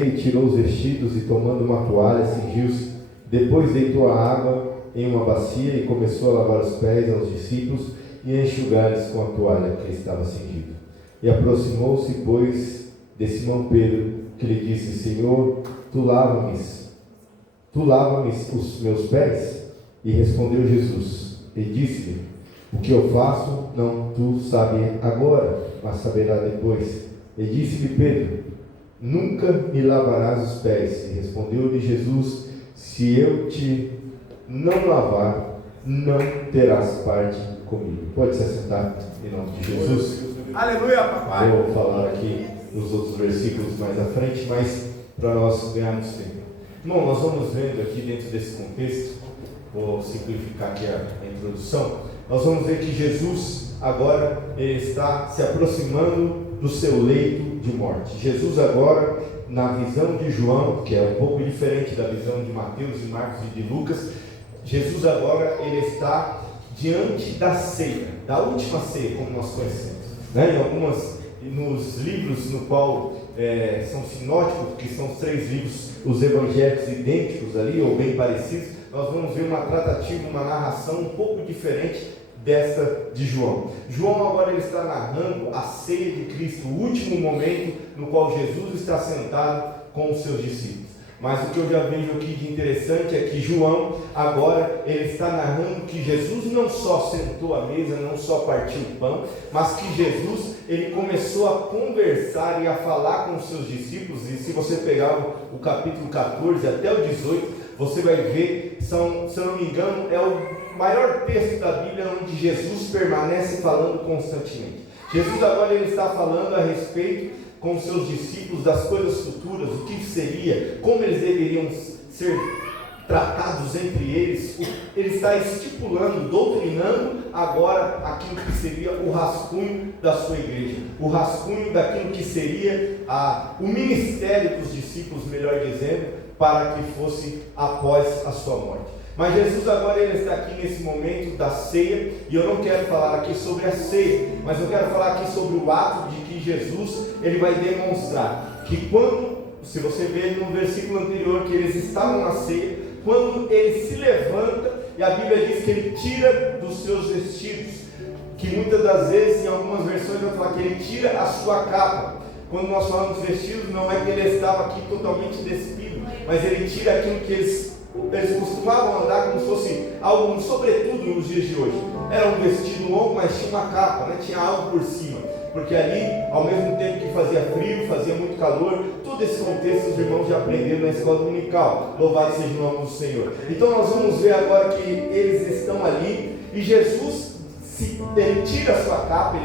Ele tirou os vestidos e, tomando uma toalha, cingiu-se. Depois deitou a água em uma bacia e começou a lavar os pés aos discípulos e a enxugar-lhes com a toalha que estava cingido. E aproximou-se, pois, de Simão Pedro, que lhe disse: Senhor, tu lava-me os meus pés? E respondeu Jesus e disse-lhe: O que eu faço não tu sabes agora, mas saberá depois. E disse-lhe Pedro: Nunca me lavarás os pés. E respondeu-lhe Jesus: Se eu te não lavar, não terás parte comigo. Pode se assentar em nome de Jesus. Aleluia, papai. Vou falar aqui nos outros versículos mais à frente, mas para nós ganharmos tempo. Bom, nós vamos vendo aqui dentro desse contexto, vou simplificar aqui a introdução, nós vamos ver que Jesus agora ele está se aproximando do seu leito de morte. Jesus agora, na visão de João, que é um pouco diferente da visão de Mateus, de Marcos e de Lucas, Jesus agora ele está diante da ceia, da última ceia, como nós conhecemos, nos livros no qual são sinóticos, que são os 3 livros, os evangélicos idênticos ali, ou bem parecidos, nós vamos ver uma tratativa, uma narração um pouco diferente dessa de João. João agora ele está narrando a ceia de Cristo, o último momento no qual Jesus está sentado com os seus discípulos. Mas o que eu já vejo aqui de interessante é que João agora ele está narrando que Jesus não só sentou à mesa, não só partiu o pão, mas que Jesus ele começou a conversar e a falar com os seus discípulos. E se você pegar o capítulo 14 até o 18, você vai ver, se eu não me engano, é o maior texto da Bíblia onde Jesus permanece falando constantemente. Jesus agora ele está falando a respeito com os seus discípulos das coisas futuras, o que seria, como eles deveriam ser tratados entre eles. Ele está estipulando, doutrinando agora aquilo que seria o rascunho da sua igreja, o rascunho daquilo que seria o ministério dos discípulos, melhor dizendo, para que fosse após a sua morte. Mas Jesus agora ele está aqui nesse momento da ceia, e eu não quero falar aqui sobre a ceia, mas eu quero falar aqui sobre o ato de que Jesus ele vai demonstrar que quando, se você ver no versículo anterior, que eles estavam na ceia, quando ele se levanta, e a Bíblia diz que ele tira dos seus vestidos, que muitas das vezes em algumas versões vai falar que ele tira a sua capa. Quando nós falamos vestidos, não é que ele estava aqui totalmente despido, mas ele tira aquilo que eles costumavam andar como se fosse algo, sobretudo nos dias de hoje. Era um vestido longo, mas tinha uma capa, né? Tinha algo por cima, porque ali, ao mesmo tempo que fazia frio, fazia muito calor. Todo esse contexto os irmãos já aprenderam na escola dominical. Louvado seja o nome do Senhor. Então nós vamos ver agora que eles estão ali, e Jesus, ele tira a sua capa,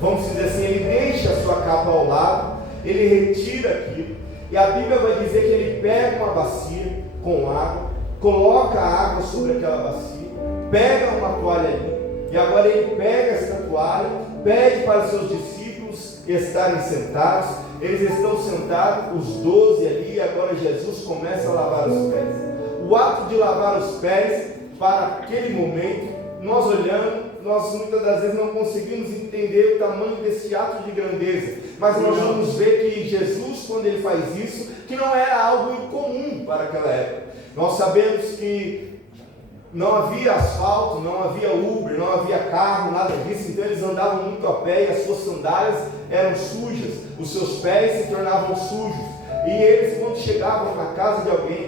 vamos dizer assim, ele deixa a sua capa ao lado, ele retira aquilo, e a Bíblia vai dizer que ele pega uma bacia com água, coloca a água sobre aquela bacia, pega uma toalha ali, e agora ele pega essa toalha, pede para os seus discípulos estarem sentados. Eles estão sentados, os 12 ali, e agora Jesus começa a lavar os pés. O ato de lavar os pés, para aquele momento, nós olhamos, nós muitas das vezes não conseguimos entender o tamanho desse ato de grandeza, mas nós vamos ver que Jesus, quando ele faz isso, que não era algo incomum para aquela época. Nós sabemos que não havia asfalto, não havia Uber, não havia carro, nada disso, então eles andavam muito a pé, e as suas sandálias eram sujas, os seus pés se tornavam sujos. E eles, quando chegavam na casa de alguém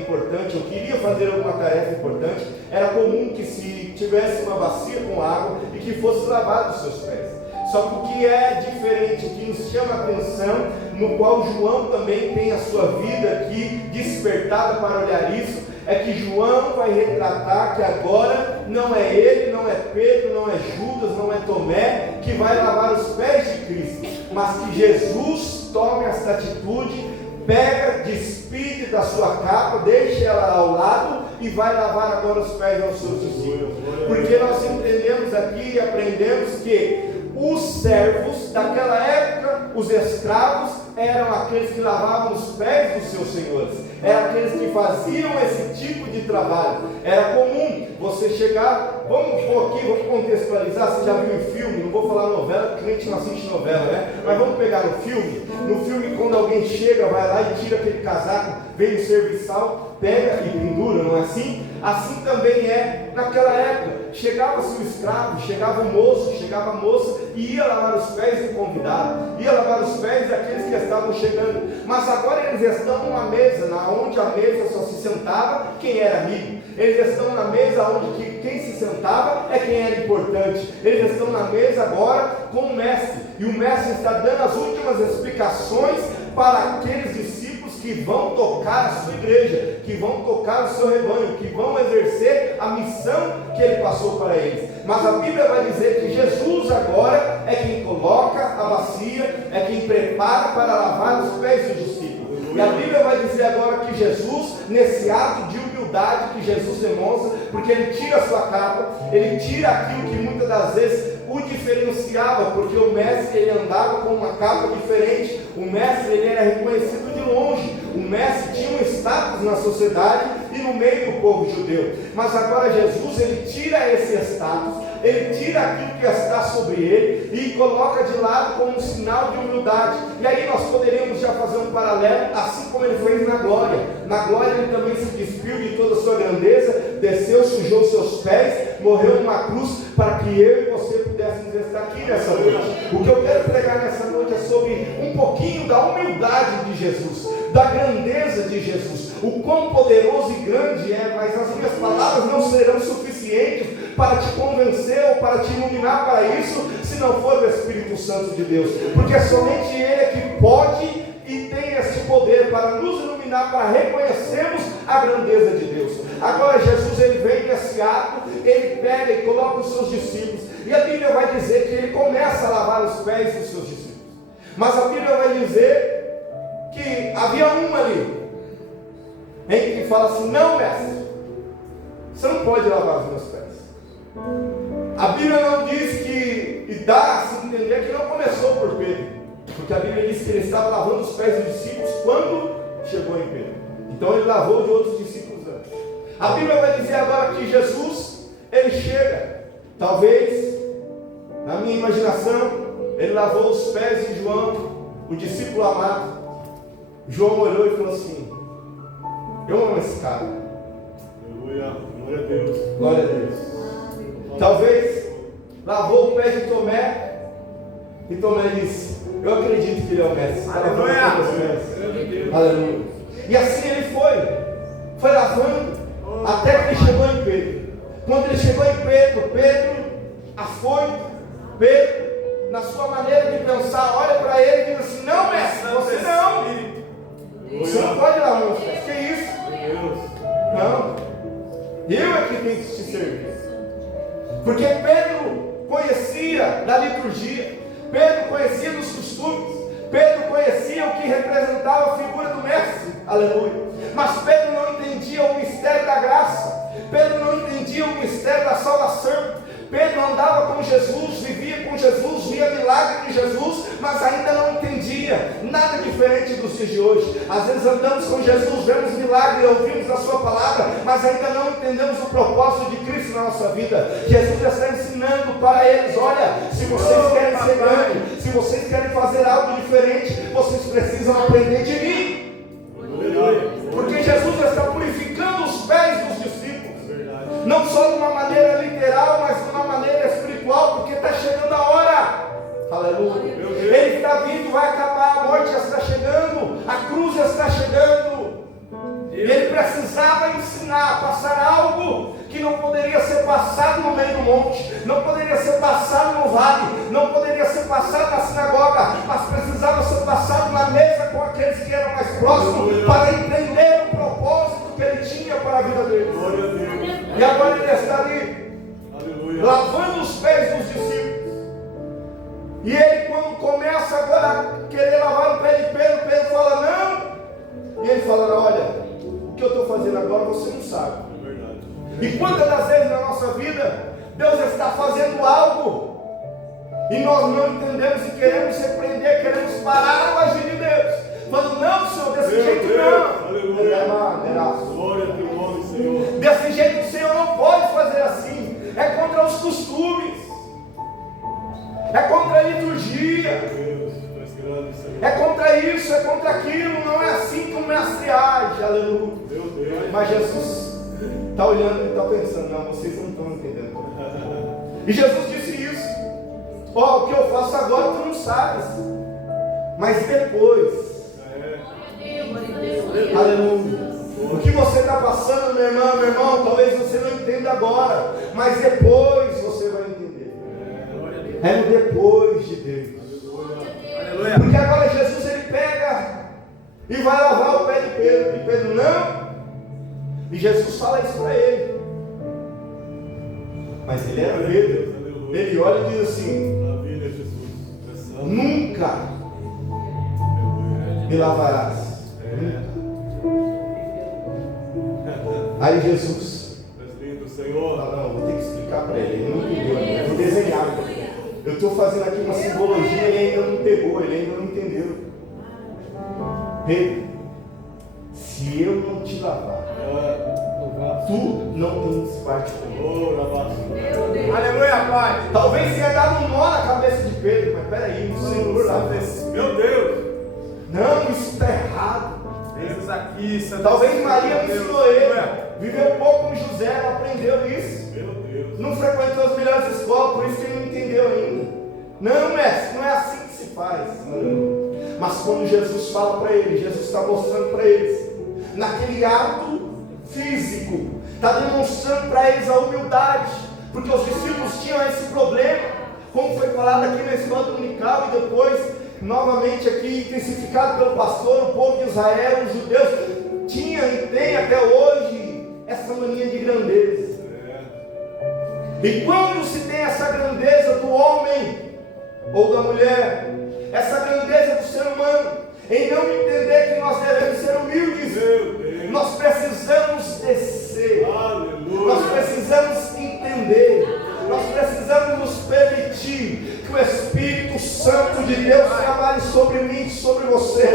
importante, ou queria fazer alguma tarefa importante, era comum que se tivesse uma bacia com água e que fosse lavado os seus pés. Só que o que é diferente, o que nos chama a atenção, no qual João também tem a sua vida aqui despertada para olhar isso, é que João vai retratar que agora não é ele, não é Pedro, não é Judas, não é Tomé que vai lavar os pés de Cristo, mas que Jesus tome essa atitude, pega, despide da sua capa, deixa ela ao lado e vai lavar agora os pés aos seus discípulos. Porque nós entendemos aqui e aprendemos que os servos daquela época, os escravos, eram aqueles que lavavam os pés dos seus senhores, eram aqueles que faziam esse tipo de trabalho. Era comum você chegar, vamos contextualizar, você já viu em filme, não vou falar novela, porque a gente não assiste novela, né? Mas vamos pegar no filme quando alguém chega, vai lá e tira aquele casaco, vem o serviçal, pega e pendura, não é assim? Assim também é naquela época. Chegava-se o escravo, chegava o moço, chegava a moça e ia lavar os pés do convidado, ia lavar os pés daqueles que estavam chegando. Mas agora eles estão numa mesa, onde a mesa só se sentava quem era amigo. Eles estão na mesa onde quem se sentava é quem era importante. Eles estão na mesa agora com o mestre, e o mestre está dando as últimas explicações para aqueles discípulos que vão tocar a sua igreja, que vão tocar o seu rebanho, que vão exercer a missão que ele passou para eles. Mas a Bíblia vai dizer que Jesus agora é quem coloca a bacia, é quem prepara para lavar os pés dos discípulos. E a Bíblia vai dizer agora que Jesus, nesse ato de humildade que Jesus demonstra, porque ele tira a sua capa, ele tira aquilo que muitas das vezes o diferenciava, porque o mestre ele andava com uma capa diferente, o mestre ele era reconhecido de longe, o mestre tinha um status na sociedade e no meio do povo judeu. Mas agora Jesus ele tira esse status, ele tira aquilo que está sobre ele e coloca de lado como um sinal de humildade. E aí nós poderíamos já fazer um paralelo, assim como ele fez na glória. Na glória ele também se despiu de toda a sua grandeza, desceu, sujou seus pés, morreu numa cruz para que eu e você pudéssemos estar aqui nessa noite. O que eu quero pregar nessa noite é sobre um pouquinho da humildade de Jesus, da grandeza de Jesus, o quão poderoso e grande é. Mas as minhas palavras não serão suficientes para te convencer ou para te iluminar para isso, se não for o Espírito Santo de Deus, porque somente Ele é que pode e tem esse poder para nos iluminar, para reconhecermos a grandeza de Deus. Agora Jesus ele vem nesse ato, ele pega e coloca os seus discípulos, e a Bíblia vai dizer que ele começa a lavar os pés dos seus discípulos. Mas a Bíblia vai dizer que havia um ali em que fala assim: não, mestre, você não pode lavar os meus pés. A Bíblia não diz que, e dá a se entender que não começou por Pedro, porque a Bíblia diz que ele estava lavando os pés dos discípulos quando chegou em Pedro. Então ele lavou de outros discípulos antes. A Bíblia vai dizer agora que Jesus, ele chega, talvez, na minha imaginação, ele lavou os pés de João, o discípulo amado. João olhou e falou assim: eu amo esse cara. Aleluia, glória a Deus. Glória a Deus. Talvez lavou o pé de Tomé, e Tomé disse: eu acredito que ele é o mestre. Aleluia. Aleluia. E assim ele foi lavando, até que ele chegou em Pedro. Quando ele chegou em Pedro, Pedro afoito, Pedro, na sua maneira de pensar, olha para ele e diz assim: não, mestre, você não. Você não pode lavar meus pés. Que isso? Não. Eu é que tenho que te servir. Porque Pedro conhecia da liturgia, Pedro conhecia dos costumes, Pedro conhecia o que representava a figura do mestre, aleluia. Mas Pedro não entendia o mistério da graça, Pedro não entendia o mistério da salvação. Pedro andava com Jesus, vivia com Jesus, via milagre de Jesus, mas ainda não entendia nada diferente dos dias de hoje. Às vezes andamos com Jesus, vemos milagre, ouvimos a sua palavra, mas ainda não entendemos o propósito de Cristo na nossa vida. Jesus está ensinando para eles: olha, se vocês querem ser grandes, se vocês querem fazer algo diferente, vocês precisam aprender de mim. Porque Jesus está purificando os pés dos discípulos, não só de uma maneira literal, mas de uma maneira espiritual, porque está chegando a hora. Aleluia. Ele está vindo, vai acabar, a morte já está chegando, a cruz já está chegando. Ele precisava ensinar, passar algo que não poderia ser passado no meio do monte, não poderia ser passado no vale, não poderia ser passado na sinagoga, mas precisava ser passado na mesa com aqueles que eram mais próximos, para entender o propósito que ele tinha para a vida deles. E agora ele está ali, lavando os pés dos discípulos. E ele, quando começa agora a querer lavar o pé de Pedro, Pedro fala: não. E ele fala: olha, o que eu estou fazendo agora você não sabe. E quantas das vezes na nossa vida Deus está fazendo algo e nós não entendemos e queremos repreender, queremos parar o agir de Deus. isso, é contra aquilo, não é assim que o mestre age, aleluia. Meu Deus. Mas Jesus está olhando e está pensando, não, vocês não estão entendendo. E Jesus disse isso: ó, o que eu faço agora tu não sabes, mas depois, aleluia. O que você está passando, meu irmão, talvez você não entenda agora, mas depois você vai entender. É no depois de Deus. Porque agora Jesus ele pega e vai lavar o pé de Pedro. E Pedro não. E Jesus fala isso para ele. Mas ele era Pedro. Ele olha e diz assim: nunca me lavarás. Nunca. Aí Jesus fala: não, vou ter que explicar para ele. Ele não entendeu. Eu vou desenhar. Eu estou fazendo aqui uma simbologia e ele ainda não pegou, ele ainda não entendeu. Pedro, se eu não te lavar, tu não tens parte comigo. Aleluia, Pai. Talvez tenha dado um nó na cabeça de Pedro, mas peraí, o Senhor sabe. Meu Deus. Não, isso está errado. Eis aqui, Santo. Talvez Maria me ensinou ele. Viveu pouco com José, não aprendeu isso. Meu Deus. Não frequentou as melhores escolas, por isso que ele não entendeu ainda. Não, mestre, não é assim que se faz. Mas quando Jesus fala para ele, Jesus está mostrando para eles, naquele ato físico, está demonstrando para eles a humildade, porque os discípulos tinham esse problema, como foi falado aqui na escola dominical e depois, novamente aqui intensificado pelo pastor, o povo de Israel, os judeus, tinha e tem até hoje essa mania de grandeza. E quando se tem essa grandeza do homem ou da mulher, essa grandeza do ser humano, em não entender que nós devemos ser humildes, nós precisamos descer, nós precisamos entender, nós precisamos nos permitir que o Espírito Santo de Deus trabalhe sobre mim, sobre você.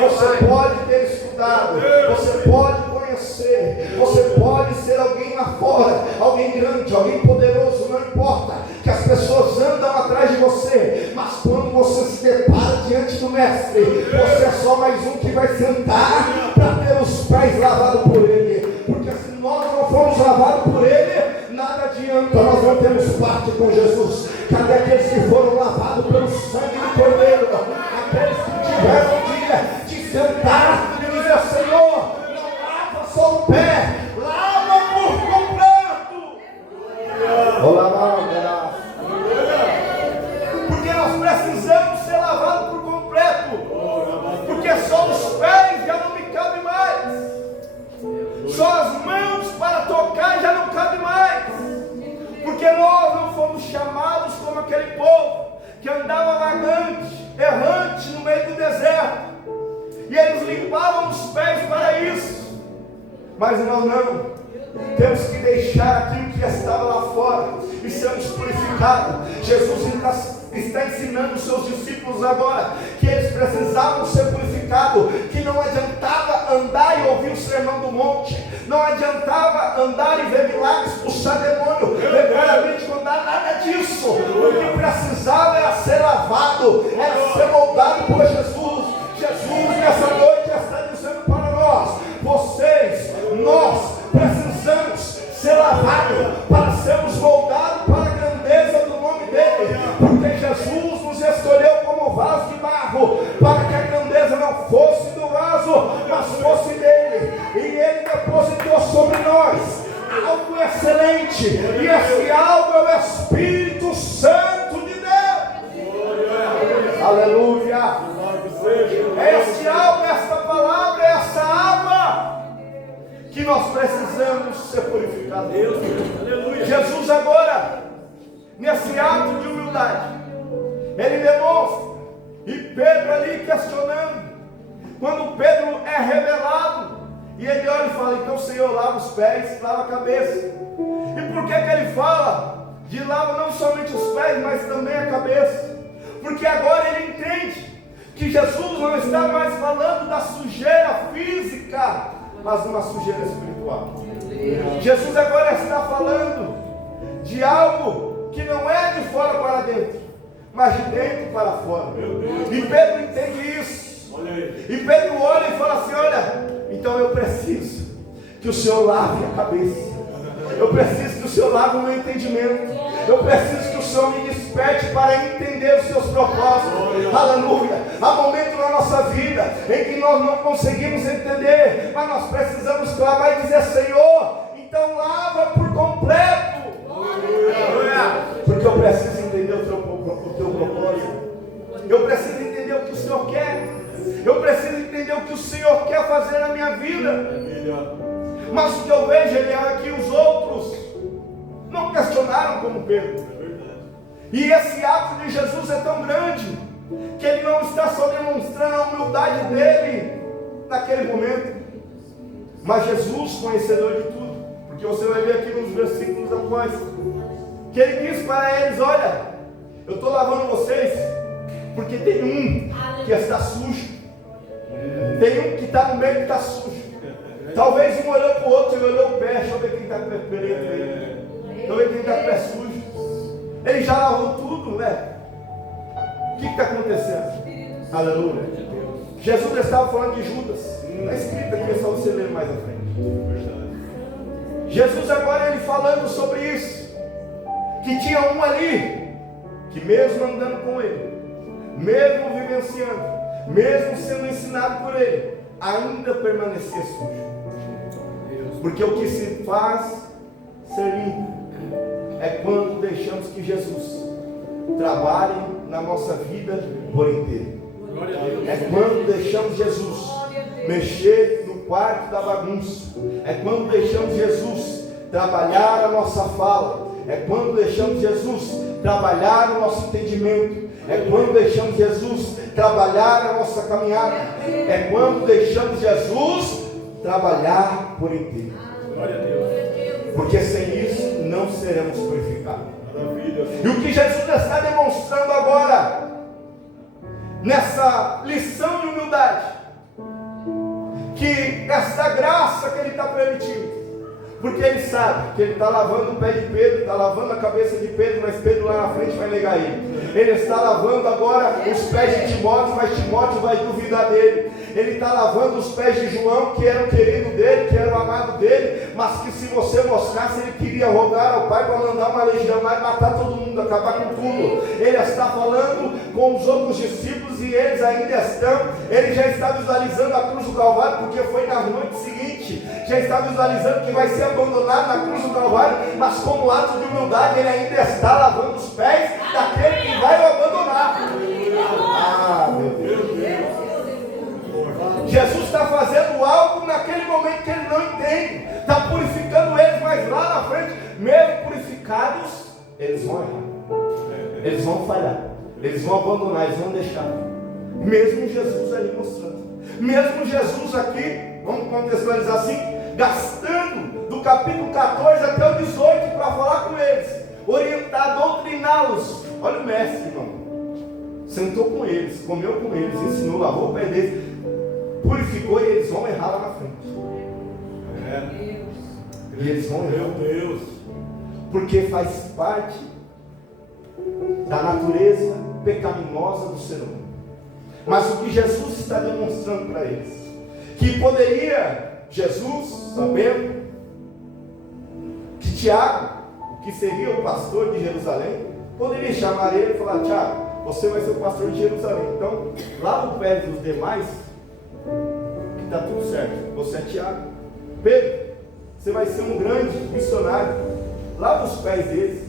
Você pode ter estudado, você pode conhecer, você pode ser alguém lá fora, alguém grande, alguém poderoso, não importa, que as pessoas andam atrás de você, mas quando você se depara diante do Mestre, você é só mais um que vai sentar para ter os pés lavados por Ele, porque se nós não formos lavados por Ele, nada adianta, nós não temos parte com Jesus. Cadê aqueles que foram lavados pelo sangue do Cordeiro? Aqueles que tiveram o dia de sentar e dizer: Senhor, não lava só o pé, lava por completo. Porque nós precisamos ser lavados por completo, porque só os pés já não me cabem mais, só as mãos para tocar já não cabe mais, porque nós não fomos chamados como aquele povo que andava vagante, errante no meio do deserto, e eles limpavam os pés para isso, mas nós não. Temos que deixar aquilo que estava lá fora e sermos purificados. Jesus está ensinando os seus discípulos agora que eles precisavam ser purificados, que não adiantava andar e ouvir o sermão do monte, não adiantava andar e ver milagres, expulsar demônio, verdadeiramente mandar nada disso. O que precisava era ser lavado, era ser moldado por Jesus. Jesus nessa noite está dizendo para nós: vocês, nós precisamos ser lavados para sermos moldados para a grandeza do nome dele, porque Jesus nos escolheu como vaso de barro, para que a grandeza não fosse do vaso, mas fosse dele, e ele depositou sobre nós algo excelente, e esse algo é o Espírito Santo de Deus. Aleluia. Esse algo, essa palavra, essa água que nós precisamos ser purificados. Jesus agora, nesse ato de humildade, ele demonstra, e Pedro ali questionando, quando Pedro é revelado, e ele olha e fala: então Senhor, lava os pés, lava a cabeça. E por que ele fala de lava não somente os pés, mas também a cabeça? Porque agora ele entende que Jesus não está mais falando da sujeira física, mas uma sujeira espiritual. Jesus agora está falando de algo que não é de fora para dentro, mas de dentro para fora. E Pedro entende isso. E Pedro olha e fala assim: olha, então eu preciso que o Senhor lave a cabeça. Eu preciso que o Senhor lave o meu entendimento. Eu preciso que o Senhor me desperte para entender os seus propósitos. Aleluia. Há momentos na nossa vida em que nós não conseguimos entender, mas nós precisamos clamar e dizer: Senhor, então lava por completo. Porque eu preciso entender o teu propósito. Eu preciso entender o que o Senhor quer. Eu preciso entender o que o Senhor quer fazer na minha vida. Mas o que eu vejo, Eliel, é que os outros não questionaram como Pedro. E esse ato de Jesus é tão grande que ele não está só demonstrando a humildade dele naquele momento, mas Jesus, conhecedor de tudo, porque você vai ver aqui nos versículos após, que ele diz para eles: olha, eu estou lavando vocês porque tem um que está sujo, tem um que está no meio que está sujo. Talvez um olhou para o outro e olhou o pé: deixa eu ver quem está com o pé preto aí, deixa eu ver quem está com o pé sujo. Ele já lavou tudo, né? O que está acontecendo? Aleluia. Jesus estava falando de Judas. Está escrito aqui, é só você ler mais à frente. Jesus agora ele falando sobre isso, que tinha um ali que mesmo andando com ele, mesmo vivenciando, mesmo sendo ensinado por ele, ainda permanecia sujo. Porque o que se faz ser limpo é quando deixamos que Jesus trabalhe na nossa vida por inteiro. É quando deixamos Jesus mexer no quarto da bagunça. É quando deixamos Jesus trabalhar a nossa fala. É quando deixamos Jesus trabalhar o nosso entendimento. É quando deixamos Jesus trabalhar a nossa caminhada. É quando deixamos Jesus trabalhar por inteiro. Porque sem isso não seremos purificados. E o que Jesus está demonstrando agora, nessa lição de humildade, que esta graça que ele está permitindo, porque ele sabe que ele está lavando o pé de Pedro, está lavando a cabeça de Pedro, mas Pedro lá na frente vai negar ele. Ele está lavando agora os pés de Timóteo, mas Timóteo vai duvidar dele. Ele está lavando os pés de João, que era o querido dele, que era o amado dele, mas que se você mostrasse, ele queria rogar ao Pai para mandar uma legião lá e matar todo mundo, acabar com tudo. Ele está falando com os outros discípulos e eles ainda estão. Ele já está visualizando a cruz do Calvário, porque foi na noite seguinte. Já está visualizando que vai ser abandonado na cruz do Calvário, mas como ato de humildade, ele ainda está lavando os pés daquele que vai o abandonar. Ah, meu Deus. Jesus está fazendo algo naquele momento que ele não entende, está purificando eles, mas lá na frente, mesmo purificados, eles vão errar, eles vão falhar, eles vão abandonar, eles vão deixar. Mesmo Jesus ali mostrando, mesmo Jesus aqui, vamos contextualizar assim, gastando do capítulo 14 até o 18 para falar com eles, orientar, doutriná-los. Olha o mestre, irmão, sentou com eles, comeu com eles, ensinou, lavou o pé deles, purificou, e eles vão errar lá na frente. E eles vão errar. Meu Deus. Porque faz parte da natureza pecaminosa do ser humano. Mas o que Jesus está demonstrando para eles, que poderia Jesus, sabendo que Tiago, que seria o pastor de Jerusalém, poderia chamar ele e falar: Tiago, você vai ser o pastor de Jerusalém, então lava o pé dos demais, que está tudo certo. Você é Tiago. Pedro, você vai ser um grande missionário, lava os pés deles.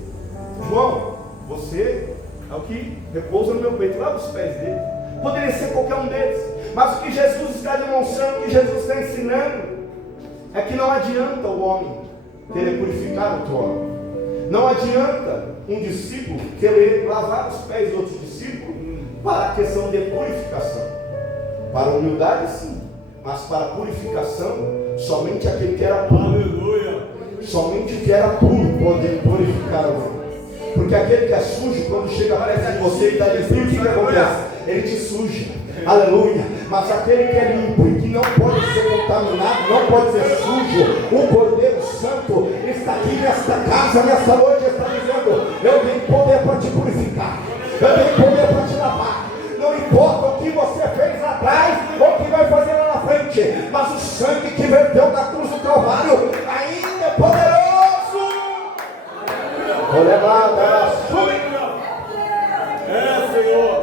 João, você é o que repousa no meu peito, lava os pés deles. Poderia ser qualquer um deles, mas o que Jesus está demonstrando, o que Jesus está ensinando, é que não adianta o homem querer purificar outro homem. Não adianta um discípulo querer lavar os pés de outro discípulo para a questão de purificação. Para a humildade sim, mas para a purificação, somente aquele que era puro. Aleluia. Somente o que era puro pode purificar o outro. Porque aquele que é sujo, quando chega perto de você e está limpinho, o que acontece? Ele te suja. Aleluia. Mas aquele que é limpo e que não pode ser contaminado, não pode ser sujo, o Cordeiro Santo está aqui nesta casa, nesta noite, está dizendo: eu tenho poder para te purificar, eu tenho poder para te lavar. Não importa o que você fez lá atrás, sangue, mas o sangue que verteu na cruz do Calvário ainda é poderoso.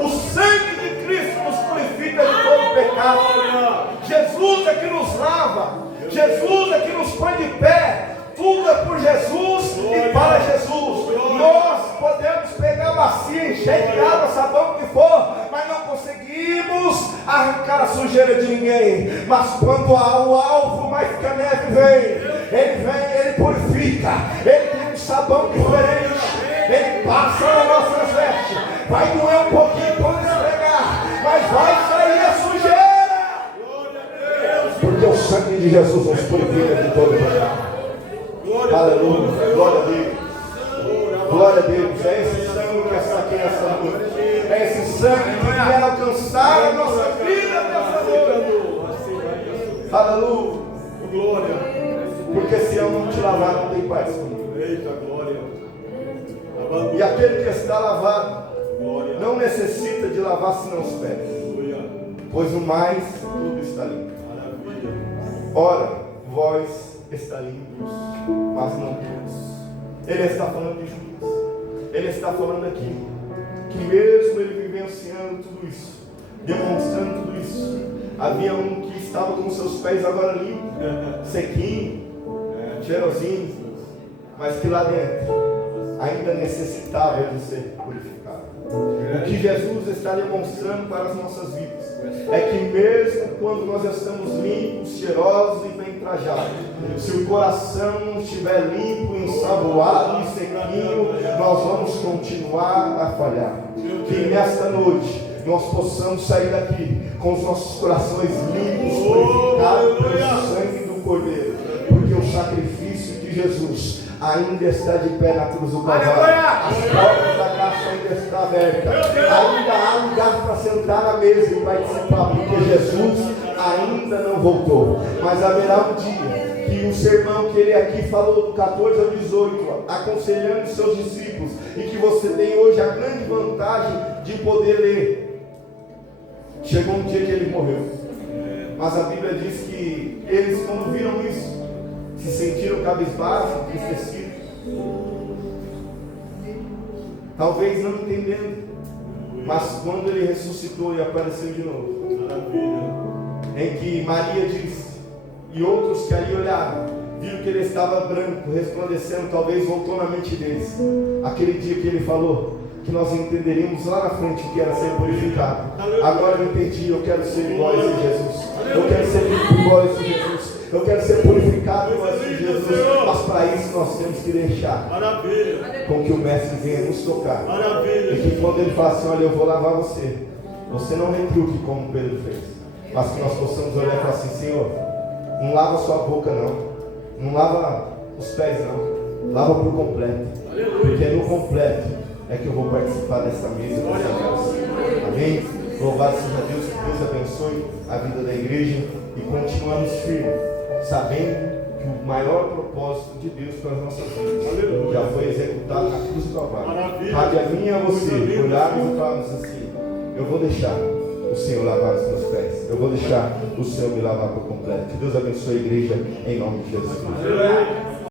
O sangue de Cristo nos purifica de todo pecado. Jesus é que nos lava, Jesus é que nos põe de pé. Tudo é por Jesus e para Jesus. Nós podemos pegar a bacia, encher de água, sabão, o que for, mas não conseguimos arrancar a sujeira de ninguém. Mas quando o alvo mais que a neve vem, ele purifica. Ele tem um sabão diferente. Ele passa nas nossas vestes. Vai doer um pouquinho quando esfregar, mas vai sair a sujeira. Porque o sangue de Jesus nos purifica de todo pecado. Aleluia, glória a Deus. Glória a Deus. É esse sangue que está aqui nessa noite. É esse sangue que quer alcançar a nossa vida nessa noite. Aleluia. Glória. Porque se eu não te lavar, não tem paz comigo. Eita, glória. E aquele que está lavado Glória. não necessita de lavar senão os pés, pois no mais tudo está limpo. Maravilha. Ora, vós está limpos, mas não todos. Ele está falando de Judas. Ele está falando aqui que mesmo ele vivenciando tudo isso, demonstrando tudo isso, havia um que estava com seus pés agora limpos, sequinho, cheirosinho, mas que lá dentro ainda necessitava de ser purificado. O que Jesus está demonstrando para as nossas vidas é que mesmo quando nós estamos limpos, cheirosos e bem trajados, se o coração não estiver limpo, ensaboado e sequinho, nós vamos continuar a falhar. Que nesta noite nós possamos sair daqui com os nossos corações limpos, purificados pelo sangue do Cordeiro, porque o sacrifício de Jesus ainda está de pé na cruz do Calvário. As portas da graça ainda estão abertas. Ainda há lugar para sentar na mesa e participar, porque Jesus ainda não voltou. Mas haverá um dia que o sermão que ele aqui falou do 14 ao 18, aconselhando os seus discípulos, e que você tem hoje a grande vantagem de poder ler. Chegou um dia que ele morreu. Mas a Bíblia diz que eles, quando viram isso, se sentiram cabisbaixos, entristecidos, talvez não entendendo, mas quando ele ressuscitou e apareceu de novo, em que Maria disse, e outros que ali olharam, viram que ele estava branco, resplandecendo, talvez voltou na mente deles, aquele dia que ele falou, que nós entenderíamos lá na frente o que era ser purificado. Agora eu entendi, eu quero ser igual a esse Jesus, eu quero ser limpo igual a esse Jesus, eu quero ser purificado igual a esse Jesus, mas para isso nós temos que deixar com que o Mestre venha nos tocar. E que quando ele fala assim, olha, eu vou lavar você, você não retruque como Pedro fez, mas que nós possamos olhar e falar assim, Senhor, não lava sua boca não lava os pés não, lava por completo, porque no completo é que eu vou participar dessa mesa, dessa graça. Amém? Louvado seja Deus, que Deus abençoe a vida da igreja e continuamos firmes, sabendo que o maior propósito de Deus para as nossas vidas já foi executado na cruz do Calvário. Cabe a mim e a você olharmos e falarmos assim, eu vou deixar o Senhor lavar os meus pés, eu vou deixar o Senhor me lavar por completo. Que Deus abençoe a igreja em nome de Jesus.